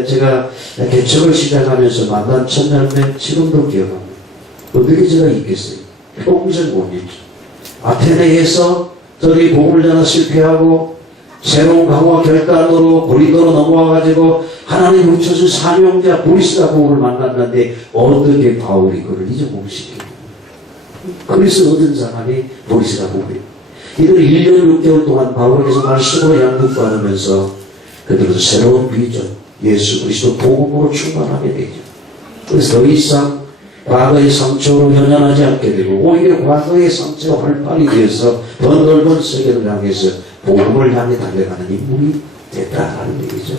제가 개척을 시작하면서 만난 첫 열매 지금도 기억합니다. 어떻게 제가 잊겠어요? 평생 못 잊죠. 아테네에서 저희 복음을 전하 실패하고 새로운 각오와 결단으로 고린도로 넘어와가지고 하나님 붙여준 사명자 보리스가 복음을 만났는데 어떻게 바울이 그를 잊어먹으시겠냐. 그래서 얻은 사람이 보리스가 복음이에요. 이들 1년 6개월 동안 바울에게서 말씀으로 양육받으면서 그들은 새로운 비전, 예수 그리스도 복음으로 충만하게 되죠. 그래서 더 이상 과거의 상처로 연연하지 않게 되고 오히려 과거의 상처가 활발히 되어서 더 넓은 세계를 향해서 복음을 향해 달려가는 인물이 됐다는 얘기죠.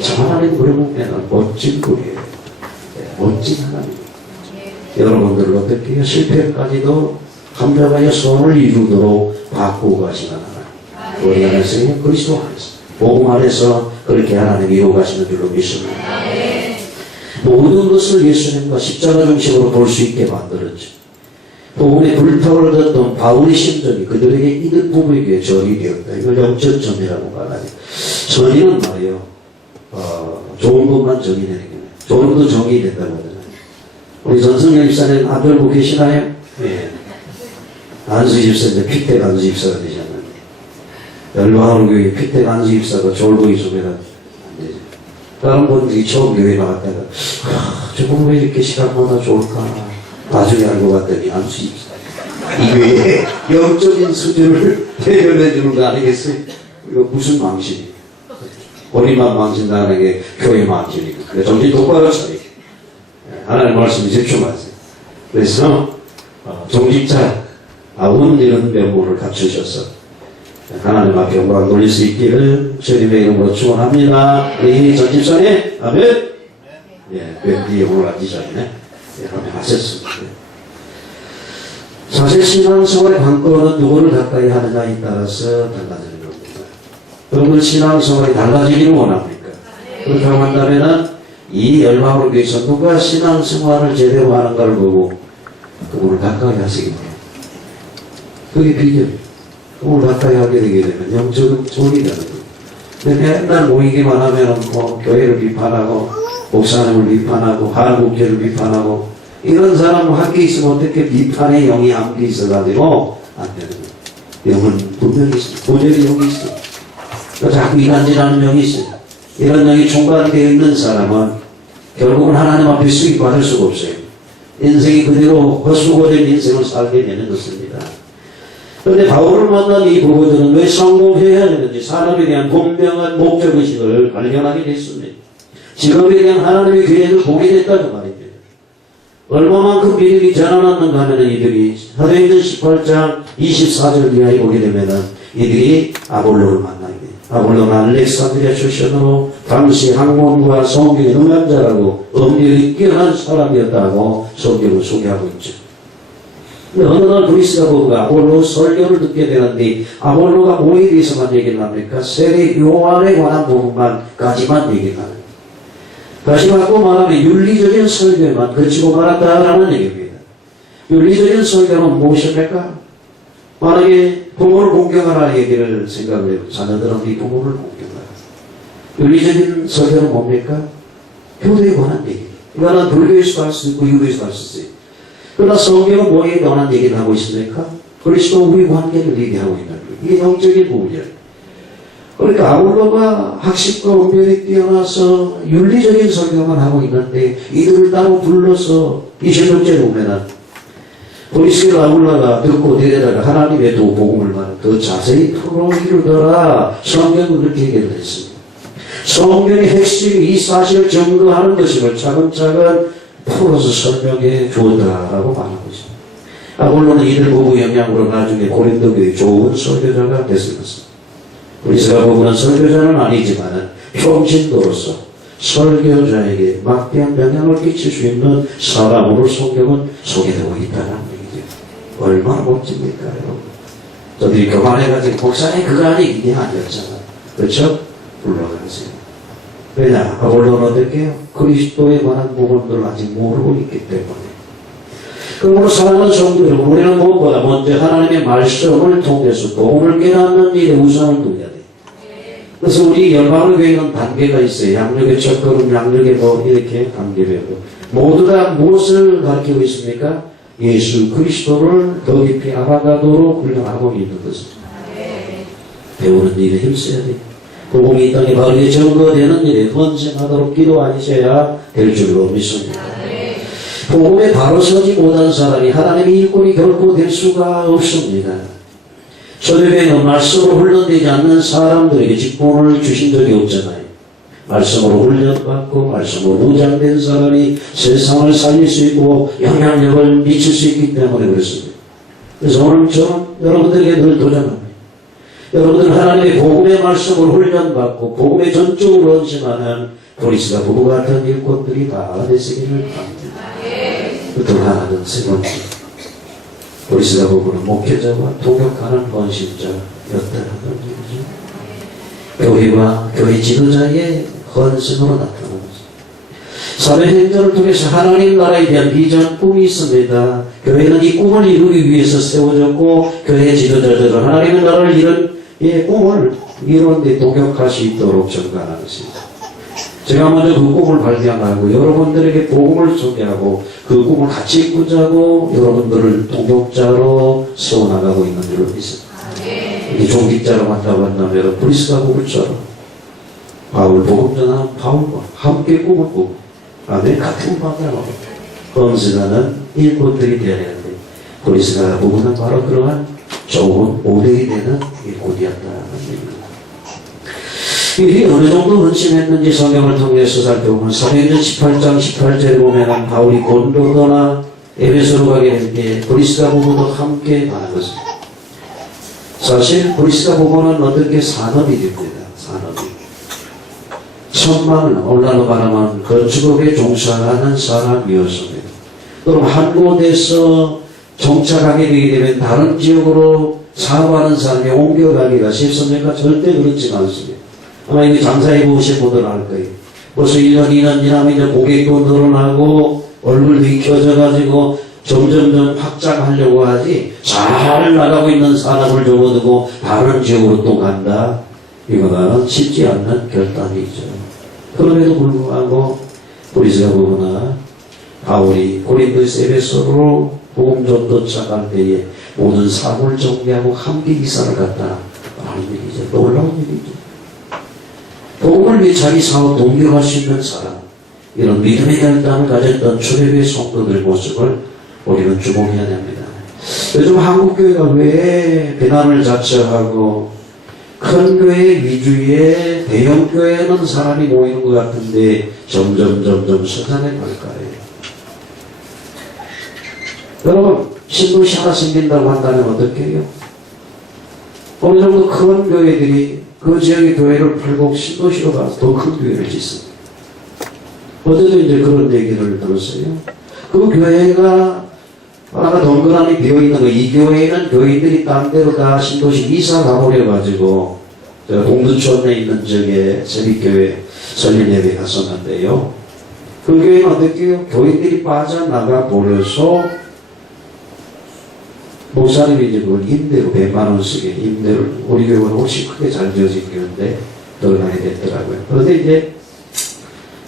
참 하나님 그래 보면 멋진 분이에요. 멋진 하나님. 여러분들은 어떻게 해요? 실패까지도 감당하여 소원을 이루도록 바꾸고 가시는 하나님. 우리 안에서 그리스도 안에서 복음 안에서 그렇게 하나님 이루어 가시는 줄로 믿습니다. 모든 것을 예수님과 십자가 중심으로 볼 수 있게 만들었죠. 복음의 불타오르던 바울의 심정이 그들에게 이들 부부에게 전이 되었다. 이걸 영적전이라고 말하죠. 전이는 말이에요. 좋은 것만 정이 되는 거예요. 좋은 것도 정이 된다고 하잖아요. 우리 전승열 집사님 아들 보고 계시나요? 네. 안수 집사, 이제 피택 안수 집사가 되셨는데. 열방하는 교회 피택 안수 집사가 졸고 있으면 안 되죠. 다른 분들이 처음 교회 나왔다가, 저분 왜 이렇게 시간마다 좋을까? 나중에 알고 봤더니 안수 집사. 이 교회에 영적인 수준을 대변해 주는 거 아니겠어요? 이거 무슨 망신이에요? 본인만 망신다는 게 교회 망신이고. 그래, 정신 똑바로 차리고. 하나님 말씀에 집중하세요. 그래서, 정직자, 아운 이런 면모를 갖추셔서, 하나님 앞에 영광 돌릴 수 있기를 주님의 이름으로 축원합니다. 우리 전 집사님, 아멘. 예, 왠지 오늘 앉으셨네. 여러분 하셨습니다. 사실 신앙생활의 관건은 누구를 가까이 하느냐에 따라서 달라지는 겁니다. 여러분 신앙생활이 달라지기를 원합니까? 그렇다고 한다면은 이 열방으로 위해서 누가 신앙생활을 제대로 하는가를 보고 그분을 가까이 하시기 바랍니다. 그게 비결이에요. 그분을 가까이 하게 되게 되면 영적인 존이 되는 거예요. 근데 맨날 모이기만 하면은 뭐 교회를 비판하고 목사님을 비판하고 한국교를 비판하고 이런 사람은 함께 있으면 어떻게 비판의 영이 함께 있어가지고 안 되는 거예요. 영은 분명히 있어요. 분명히 영이 있어요. 자꾸 이간질하는 영이 있어요. 이런 영이 총괄되어 있는 사람은 결국은 하나님 앞에 수익받을 수가 없어요. 인생이 그대로 헛수고된 인생을 살게 되는 것입니다. 그런데 바울을 만난 이 부부들은 왜 성공해야 하는지 산업에 대한 분명한 목적의식을 발견하게 됐습니다. 직업에 대한 하나님의 계획을 보게 됐다는 말입니다. 얼마만큼 믿음이 자라났는가 하면 이들이 사도행전 18장 24절 이하에 보게 되면은 이들이 아볼로를 만나게 돼요. 아볼로는 알렉산드리아 출신으로 당시 학문과 성경에 능한 자라고 엄밀히 뛰어난 사람이었다고 성경을 소개하고 있죠. 근데 어느 날 브리스가 보고가 아볼로 설교를 듣게 되는데 아볼로가 뭐에 대해서만 얘기를 합니까? 세례 요한에 관한 부분만까지만 얘기를 합니다. 다시 바꿔 말하면 윤리적인 설교에만 그치고 말았다라는 얘기입니다. 윤리적인 설교는 무엇입니까? 만약에 부모를 공경하라는 얘기를 생각을 해요. 자녀들은 네 부모를 공경하라. 윤리적인 설교는 뭡니까? 교도에 관한 얘기. 이거는 불교에서도 할 수 있고 유교에서도 할 수 있어요. 그러나 성경은 뭐에 관한 얘기를 하고 있습니까? 그리스도와의 관계를 얘기하고 있는 거예요. 이게 영적인 부분이에요. 그러니까 아볼로가 학식과 언변이 뛰어나서 윤리적인 설교만 하고 있는데 이들을 따로 불러서 26절에 보면은 브리스가 아볼로가 듣고 데려다가 하나님의 또 복음을 더 자세히 풀어 이루더라. 성경은 그렇게 얘기를 했습니다. 성경의 핵심이 이 사실을 증거하는 것임을 차근차근 풀어서 설명해 주었다라고 말하고 있습니다. 아볼로는 이들 부부 영향으로 나중에 고린도 교회 좋은 설교자가 됐습니다. 브리스가 부부는 설교자는 아니지만 평신도로서 설교자에게 막대한 영향을 끼칠 수 있는 사람으로 성경은 소개되고 있다는 얘기죠. 얼마나 멋집니까, 여러분? 저들이 교만해가지고 목사님 그거 아니 이게 아니었잖아. 그렇죠? 불러가세요. 왜냐? 아볼로는 어떻게 그리스도에 관한 부분들을 아직 모르고 있기 때문에. 그러므로 사랑하는 성도들, 우리는 무엇보다 먼저 하나님의 말씀을 통해서 복음을 깨닫는 일에 우선을 둬야 돼. 그래서 우리 열방의 교회는 단계가 있어요. 양육의 첫걸음, 양육의 뭐 이렇게 단계별로. 모두 다 무엇을 가르치고 있습니까? 예수 그리스도를 더 깊이 알아가도록 훈련하고 있는 것입니다. 배우는 일에 힘써야 돼요. 복음이 이 땅에 바르게 증거되는 일에 헌신하도록 기도하셔야 될 줄로 믿습니다. 복음에 바로 서지 못한 사람이 하나님의 일꾼이 결코 될 수가 없습니다. 초대교회는 말씀으로 훈련되지 않는 사람들에게 직분을 주신 적이 없잖아요. 말씀으로 훈련받고 말씀으로 무장된 사람이 세상을 살릴 수 있고 영향력을 미칠 수 있기 때문에 그렇습니다. 그래서 오늘 저는 여러분들에게 늘 도전합니다. 여러분들 하나님의 복음의 말씀으로 훈련받고 복음의 전적으로 헌신하는 브리스가 부부 같은 일꾼들이 다 되시기를 바랍니다. 또 하나는 세 번째, 브리스가 부부는 목회자와 동역하는 헌신자였다는 얘기죠. 교회와 교회 지도자의 헌신으로 나타나는 거죠. 사도행전을 통해서 하나님 나라에 대한 비전, 꿈이 있습니다. 교회는 이 꿈을 이루기 위해서 세워졌고 교회 지도자들은 하나님의 나라를 이룬 이 꿈을 이루는데 동역할 수 있도록 전가하는 것입니다. 제가 먼저 그 꿈을 발견하고 여러분들에게 복음을 소개하고 그 꿈을 같이 꾸자고 여러분들을 동역자로 세워나가고 있는 줄로 믿습니다. 이 종직자로 만나고 한다면 브리스가 부부처럼 바울 복음 전하는 바울과 함께 꿈을 꾸고 아멘 같은 방향으로 헌신하는 일꾼들이 되어야 하는데 브리스가 부부는 바로 그러한 좋은 모델이 되는 일꾼이었다는 얘기입니다. 이들이 어느 정도 헌신했는지 성경을 통해서 살펴보면 사도행전 18장 18절에 보면 바울이 곤도도나 에베소로 가게 될 때 브리스가 부부도 함께 가는 것입니다. 사실 브리스가 부부는 어떻게 산업이 됩니다. 산업이. 천만 오늘날로 말하면 건축업에 종사하는 사람이었습니다. 그럼 한 곳에서 정착하게 되게 되면 다른 지역으로 사업하는 사람이 옮겨가기가 쉽습니까? 절대 그렇지 않습니다. 아마 이게 장사해 보신 분들은 알 거예요. 벌써 1년, 2년 지나면 이제 고객도 늘어나고 얼굴도 익혀져가지고 점점점 확장하려고 하지 잘 나가고 있는 산업을 접어두고 다른 지역으로 또 간다. 이거는 쉽지 않는 결단이죠. 그럼에도 불구하고 브리스가 부부나 바울이 고린도에서 에베소로 복음전 도착할 때에 모든 사고를 정리하고 함께 이사를 갔다 하는 얘기죠. 놀라운 얘기죠. 복음을 위해 자기 사업 동력할 수 있는 사람, 이런 믿음의 결단을 가졌던 초대교회 성도들의 모습을 우리는 주목해야 됩니다. 요즘 한국교회가 왜 배남을 자처하고 큰 교회 위주의 대형교회는 사람이 모이는 것 같은데 점점 서산해 갈까요? 여러분, 신도시 하나 생긴다고 한다면 어떻게 해요? 어느 정도 큰 교회들이 그 지역의 교회를 팔고 신도시로 가서 더 큰 교회를 짓습니다. 어제도 이제 그런 얘기를 들었어요. 그 교회가 하나가 덩그러니 비어있는 거, 이 교회는 교인들이 딴 데로 다 신도시 이사 가버려가지고, 제가 동두천에 있는 저게 세빛교회 설립 예배 갔었는데요. 그 교회는 어떻게 해요? 교인들이 빠져나가 버려서, 목사님이 이제 그걸 임대로 100만원 쓰게, 임대를, 우리 교회는 훨씬 크게 잘 지어진 교회인데, 들어가게 됐더라고요. 그런데 이제,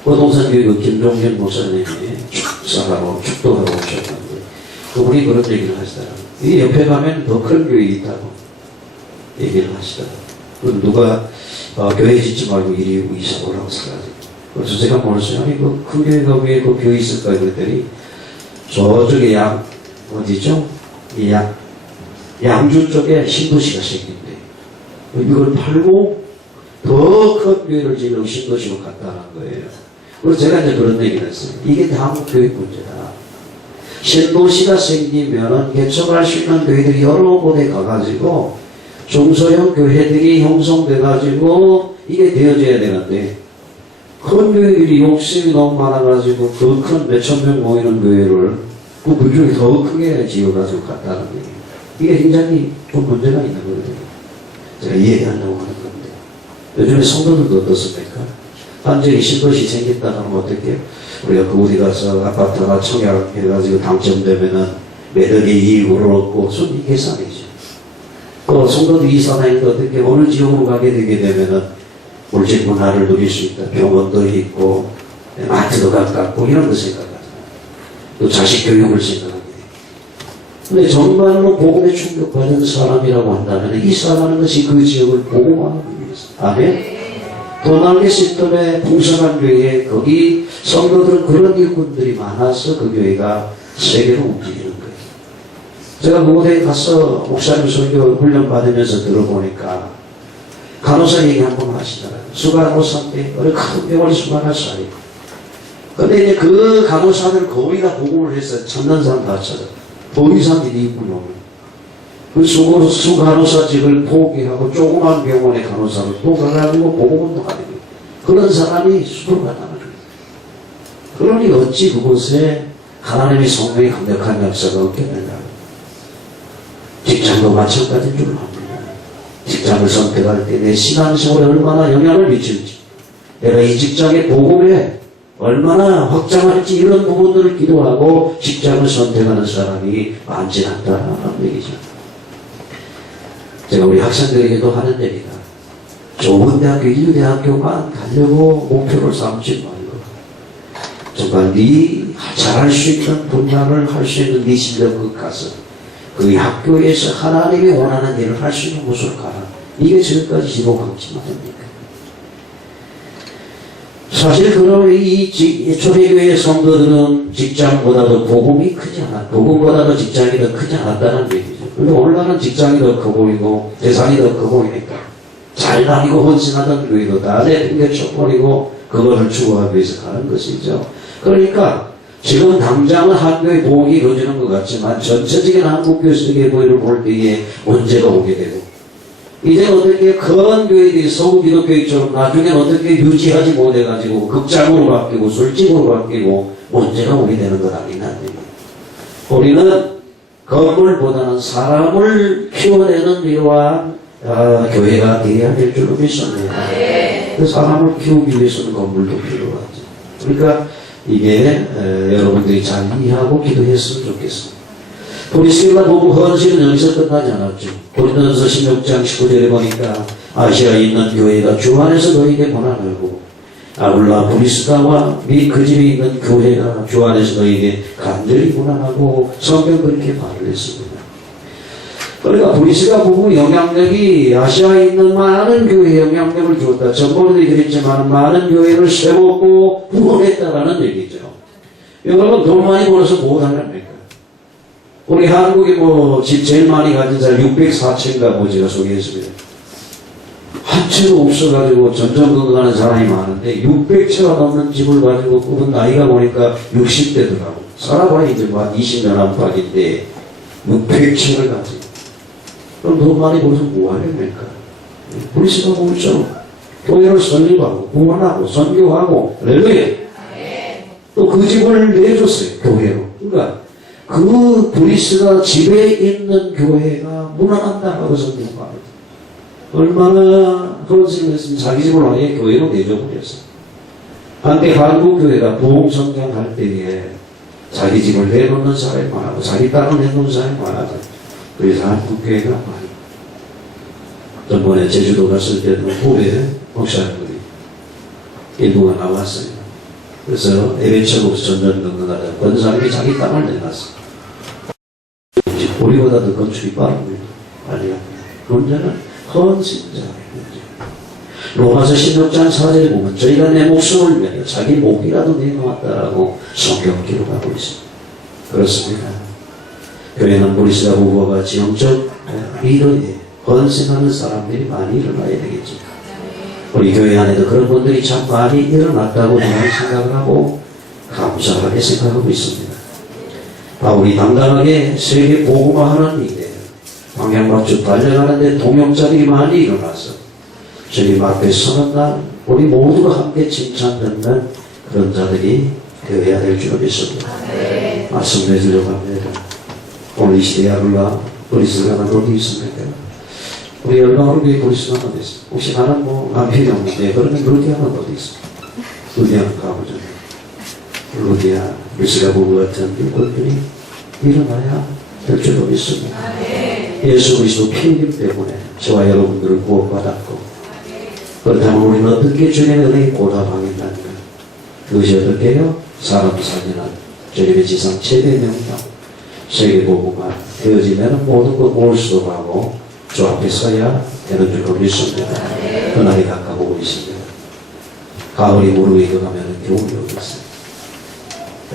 부동산교회 그 김종현 목사님이 축도하러 오셨는데, 그분이 그런 얘기를 하시더라고요. 이 옆에 가면 더 큰 교회 있다고 얘기를 하시더라고요. 그 누가, 교회 짓지 말고 이리 이사 오라고 써가지고. 그래서 제가 물었어요. 아니, 그 교회가 왜 그 교회 있을까? 그랬더니, 저쪽에 어디죠? 양주 쪽에 신도시가 생긴대. 이걸 팔고 더 큰 교회를 지으려고 신도시로 갔다는 거예요. 그래서 제가 이제 그런 얘기를 했어요. 이게 한국 교육 문제다. 신도시가 생기면은 개척할 수 있는 교회들이 여러 곳에 가가지고 중소형 교회들이 형성돼가지고 이게 되어져야 되는데 큰 교회들이 욕심이 너무 많아가지고 그 큰 몇천 명 모이는 교회를 그 물중에 더 크게 지어가지고 갔다는 거예요. 이게 굉장히 좀 문제가 있는 거예요. 제가 이해하려고 하는 건데. 요즘에 성도들도 어떻습니까? 단지 신도시 생겼다 하면 어떻게 우리가 그 어디 가서 아파트가 청약해가지고 당첨되면은 매덕의 이익을 얻고 순위 계산이죠. 또 성도들이 이사 다니는데 어떻게 어느 지역으로 가게 되게 되면은 물질 문화를 누릴 수 있다. 병원도 있고 마트도 가깝고 이런 거 생각하잖아요. 또 자식 교육을 생각하게 돼요. 근데 정말로 복음에 충격받은 사람이라고 한다면 이사하는 것이 그 지역을 복음화하기 위해서. 아멘? 도날드시점의 풍성한 교회에 거기 성도들은 그런 일꾼들이 많아서 그 교회가 세계로 움직이는 거예요. 제가 그곳에 가서 목사님 설교 훈련 받으면서 들어보니까 간호사 얘기 한번 하시더라고요. 수간호사인데 어느 큰 병원에 수간호사예요. 근데 이제 그 간호사들 거의 다 보고를 했어요. 찾는 사람 다 찾아. 더 이상 일이 있군요. 그 수간호사직을 포기하고 조그만 병원의 간호사를 또 가가지고 보고운동하는 거예요. 그런 사람이 수도를 가다는 거예요. 그러니 어찌 그곳에 하나님의 성령의 강력한 역사가 없겠는가. 직장도 마찬가지인 줄 압니다. 직장을 선택할 때 내 신앙생활에 얼마나 영향을 미칠지, 내가 이 직장의 복음에 얼마나 확장할지 이런 부분들을 기도하고 직장을 선택하는 사람이 많지 않다는 얘기죠. 제가 우리 학생들에게도 하는 얘기가 좋은 대학교, 인류대학교만 가려고 목표를 삼지 말고 정말 네 잘할 수 있는 분야를 할 수 있는 네 실력을 가서 그 학교에서 하나님이 원하는 일을 할 수 있는 곳으로 가라. 이게 지금까지 지도 방침 아닙니까? 사실 그럼 이 초대교회 성도들은 직장보다도 복음이 크지 않아. 복음보다도 직장이 더 크지 않았다는 얘기죠. 근데 오늘날은 직장이 더 커 보이고 재산이 더 커 보이니까 잘 다니고 헌신하던 교회도 다 내팽개쳐버리고 그거를 추구하기 위해서 가는 것이죠. 그러니까 지금 당장은 한교의 복이 이루어지는 것 같지만 전체적인 한국교회 세계보회를 볼 때에 문제가 오게 되고 이제 어떻게 큰 교회들이 서구 기독교회처럼 나중에 어떻게 유지하지 못해가지고 극장으로 바뀌고 술집으로 바뀌고 문제가 오게 되는 것 아니냐. 우리는 건물보다는 사람을 키워내는 이러한 교회가 되어야 될 줄로 믿습니다. 그 사람을 키우기 위해서는 건물도 필요하죠. 그러니까 이게 여러분들이 잘 이해하고 기도했으면 좋겠습니다. 보리스교가 보고 헌신은 여기서 끝나지 않았죠. 고린도전서 16장 19절에 보니까 아시아에 있는 교회가 주 안에서 너희에게 권한하고 아울라 보리스가와 및 그 집에 있는 교회가 주 안에서 너희에게 간절히 권한하고 성경 그렇게 말을 했습니다. 그러니까 보리스가 보고 영향력이 아시아에 있는 많은 교회에 영향력을 주었다. 전번에도 그랬지만 많은 교회를 세웠고 후원했다라는 얘기죠. 여러분 돈 많이 벌어서 뭐 하렵니까? 우리 한국에 뭐 집 제일 많이 가진 사람 604채인가 뭐 제가 소개했습니다. 한 채도 없어가지고 전전긍긍하는 사람이 많은데 600채가 넘는 집을 가지고 그분 나이가 보니까 60대더라고. 살아봐야 이제 막 20년 안팎인데 무패층을 가지고 그럼 더 많이 벌어서 뭐 하려니까 브리스가 보면처럼 교회를 설립하고 구원하고 선교하고 할렐루야 또 그 집을 내줬어요 교회로. 그러니까 그 브리스가 집에 있는 교회가 무난한다고 성경합니다. 얼마나 그런 식으로 했으면 자기 집을 아예 교회로 내줘버렸어. 한때 한국 교회가 부흥성장할 때에 자기 집을 내놓는 사람이 많고 자기 딸을 내놓는 사람이 많아서 그래서 한국 교회가 많아요. 전번에 제주도 갔을 때도 후배 목사님들이 일부가 나왔어요. 그래서 에벤처로서 전전 건너가다 어떤 사람이 자기 땅을 내놨어. 우리보다 더 건축이 빠릅니다. 빨리 갑니다. 문제는 헌신자의 문제. 로마서 16장 4절에 보면 저희가 내 목숨을 위하여 자기 목이라도 내놓았다라고 성경 기록하고 있습니다. 그렇습니다. 교회는 브리스가 부부와 같이 영적 리더에 헌신하는 사람들이 많이 일어나야 되겠죠. 우리 교회 안에도 그런 분들이 참 많이 일어났다고 저는 생각을 하고 감사하게 생각하고 있습니다. 바울이 당당하게 세계 복음화하는 일에 방향맞춰 달려가는데 동역자들이 많이 일어나서 주님 앞에 서는 날 우리 모두가 함께 칭찬듣는 그런 자들이 되어야 될 줄 믿습니다. 말씀해 주려고 합니다. 오늘 이 시대에 아울러 브리스가 어디 있습니까? 우리 열방으로 브리스가 어디 있습니까? 혹시 나는 남편이 없는데 그러면 루디아는 어디 있습니까? 루디아는 가보죠. 루디아, 브리스가 부부 같은 일꾼들이 일어나야 될 줄로 믿습니다. 예수 그리스도 피 흘림 때문에 저와 여러분들을 구원받았고 그렇다면 우리는 어떻게 주님의 은혜에 보답하겠다는 것. 그것이 어떻게 해요? 사람 살리는 주님의 지상 최대 명령 세계 복음화 되어지면 모든 것 올수록하고 주 앞에 서야 되는 줄로 믿습니다. 그날이 가까우고 있습니다. 가을이 무르익어 가면 겨울이 오겠어요.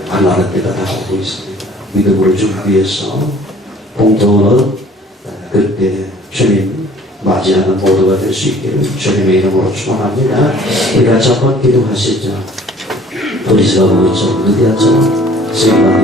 만나는 때가 다가오고 있습니다. 믿음으로 준비해서 공터는 그때 주님 맞이하는 모두가 될 수 있기를 주님의 이름으로 축원합니다. 우리 같이 한번 기도하시죠. 브리스가 보이죠. 루디아처럼 세계가